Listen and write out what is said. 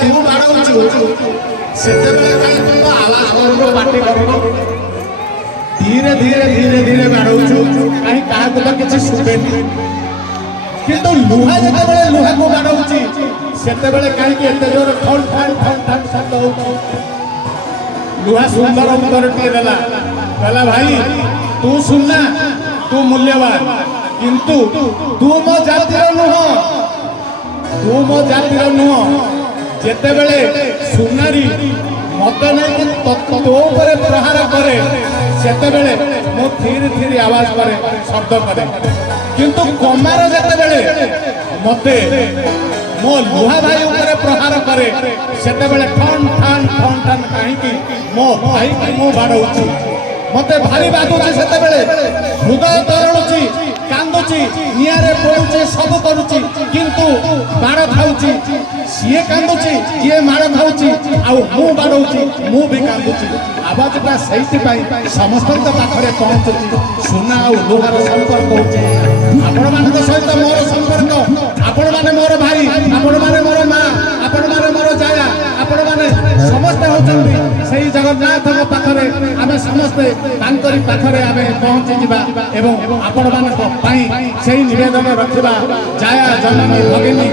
ତୁ ବାଡ଼ଉଛୁ ସେତେବେଳେ କାହିଁ ତୁ ତ ଆୱାଜ କରୁନୁ ପାଟି କରୁନୁ ଧୀରେ ଧୀରେ ଧୀରେ ଧୀରେ ବାଡ଼ଉଛୁ କାହିଁ କାହାକୁ ତ କିଛି ଶୁଭେନି କିନ୍ତୁ ଲୁହା ଯେତେବେଳେ ଲୁହାକୁ ବାଡ଼ଉଛି ସେତେବେଳେ କାହିଁକି ଏତେ ଜୋର ଠନ୍ ଠନ୍ ଠନ୍ ଠନ୍ ଶବ୍ଦ ହଉଛି ଲୁହା ସୁନ୍ଦର ଉତ୍ତରଟିଏ ଦେଲା କହିଲା ଭାଇ ତୁ ସୁନା ତୁ ମୂଲ୍ୟବାନ କିନ୍ତୁ ତୁ ମୋ ଜାତିର ନୁହଁ ତୁ ମୋ ଜାତିର ନୁହଁ ଯେତେବେଳେ ସୁନାରୀ ମତେ ନେଇକି ତୋ ଉପରେ ପ୍ରହାର କରେ ସେତେବେଳେ ମୁଁ ଥିରି ଥିରି ଆୱାଜ କରେ ଶବ୍ଦ କରେ କିନ୍ତୁ କମାର ଯେତେବେଳେ ମତେ ମୋ ଲୁହା ଭାଇ ଉପରେ ପ୍ରହାର କରେ ସେତେବେଳେ ଠନ୍ ଠନ୍ ଠନ୍ ଠନ୍ କାହିଁକି ମୋ ଭାଇକି ମୁଁ ବାଡ଼ଉଛି ମତେ ଭାରି ବାଧୁଛି ସେତେବେଳେ ହୃଦୟ ତରଳୁଛି କାନ୍ଦୁଛି ନିଆଁରେ ପଡୁଛି ସବୁ କରୁଛି କିନ୍ତୁ ମାଡ଼ ଖାଉଛି ସିଏ କାନ୍ଦୁଛି ଯିଏ ମାଡ଼ ଖାଉଛି ଆଉ ମୁଁ ବାଡ଼ଉଛି ମୁଁ ବି କାନ୍ଦୁଛି ଆବାଜଟା ସେଇଥିପାଇଁ ସମସ୍ତଙ୍କ ପାଖରେ ପହଞ୍ଚୁଛି ସୁନା ଆଉ ଲୁହାର ସମ୍ପର୍କ ହଉଛି ଆପଣମାନଙ୍କ ସହିତ ମୋର ସମ୍ପର୍କ ଆପଣମାନେ ମୋର ଭାଇ ଆପଣମାନେ ମୋର ମା ଆପଣମାନେ ମୋର ଜାୟା ଆପଣମାନେ ସମସ୍ତେ ହଉଛନ୍ତି ସେଇ ଜଗନ୍ନାଥଙ୍କ ପାଖରେ ଆମେ ସମସ୍ତେ ତାଙ୍କରି ପାଖରେ ଆମେ ପହଞ୍ଚିଯିବା ଏବଂ ଆପଣମାନଙ୍କ ପାଇଁ ସେଇ ନିବେଦନ ରଖିବା ଜାୟା ଜନନୀ ଭଗିନୀ।